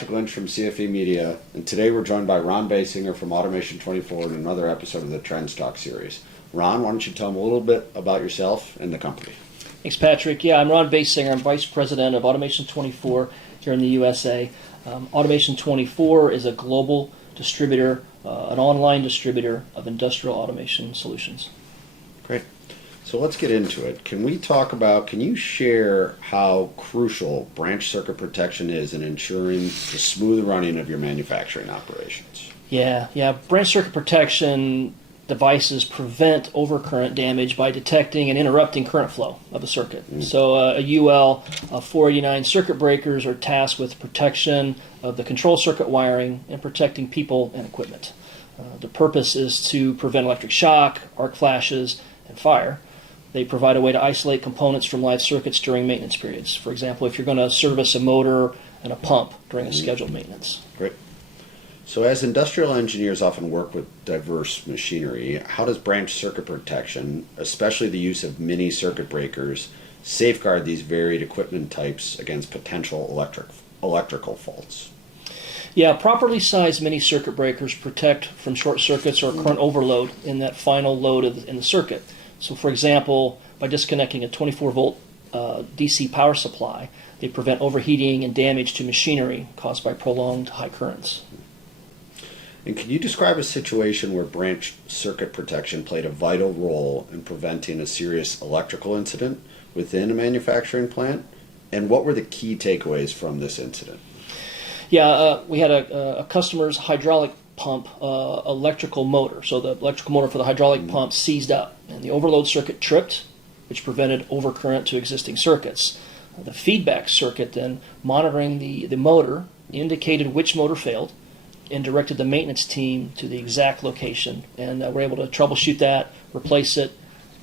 Patrick Lynch from CFE Media, and today we're joined by Ron Baysinger from Automation24 in another episode of the Trends Talk series. Ron, why don't you tell them a little bit about yourself and the company? Thanks, Patrick. Yeah, I'm Ron Baysinger. I'm Vice President of Automation24 here in the USA. Automation24 is a global distributor, an online distributor of industrial automation solutions. Great. So let's get into it. Can you share how crucial branch circuit protection is in ensuring the smooth running of your manufacturing operations? Yeah. Branch circuit protection devices prevent overcurrent damage by detecting and interrupting current flow of a circuit. So a UL 489 circuit breakers are tasked with protection of the control circuit wiring and protecting people and equipment. The purpose is to prevent electric shock, arc flashes, and fire. They provide a way to isolate components from live circuits during maintenance periods. For example, if you're going to service a motor and a pump during a scheduled maintenance. Great. So as industrial engineers often work with diverse machinery, how does branch circuit protection, especially the use of mini circuit breakers, safeguard these varied equipment types against potential electrical faults? Yeah, properly sized mini circuit breakers protect from short circuits or current overload in that final load in the circuit. So for example, by disconnecting a 24-volt DC power supply, they prevent overheating and damage to machinery caused by prolonged high currents. And can you describe a situation where branch circuit protection played a vital role in preventing a serious electrical incident within a manufacturing plant? And what were the key takeaways from this incident? Yeah, we had a customer's hydraulic pump electrical motor. So the electrical motor for the hydraulic pump seized up, and the overload circuit tripped, which prevented overcurrent to existing circuits. The feedback circuit then, monitoring the motor, indicated which motor failed and directed the maintenance team to the exact location. And we're able to troubleshoot that, replace it,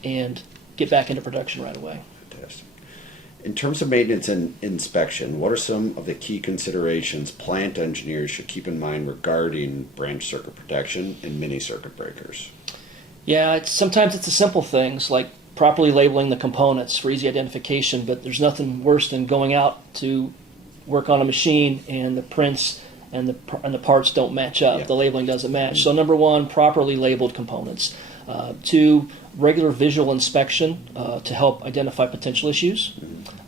and get back into production right away. Fantastic. In terms of maintenance and inspection, what are some of the key considerations plant engineers should keep in mind regarding branch circuit protection and mini circuit breakers? Yeah, sometimes it's the simple things like properly labeling the components for easy identification, but there's nothing worse than going out to work on a machine and the prints and the parts don't match up. Yeah. The labeling doesn't match. So number one, properly labeled components. Two, regular visual inspection to help identify potential issues.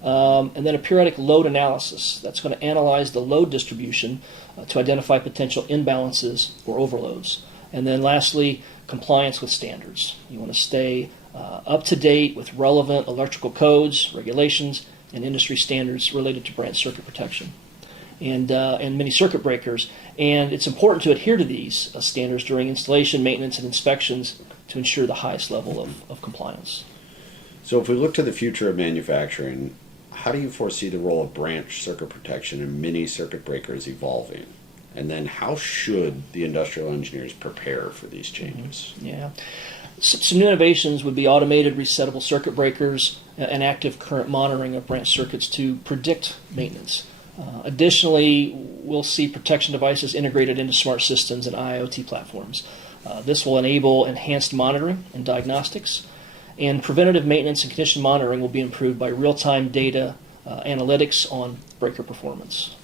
And then a periodic load analysis. That's going to analyze the load distribution to identify potential imbalances or overloads. And then lastly, compliance with standards. You want to stay up to date with relevant electrical codes, regulations, and industry standards related to branch circuit protection and mini circuit breakers. And it's important to adhere to these standards during installation, maintenance, and inspections to ensure the highest level of compliance. So if we look to the future of manufacturing, how do you foresee the role of branch circuit protection and mini circuit breakers evolving? And then how should the industrial engineers prepare for these changes? Yeah. Some new innovations would be automated resettable circuit breakers and active current monitoring of branch circuits to predict maintenance. Additionally, we'll see protection devices integrated into smart systems and IoT platforms. This will enable enhanced monitoring and diagnostics, and preventative maintenance and condition monitoring will be improved by real-time data analytics on breaker performance.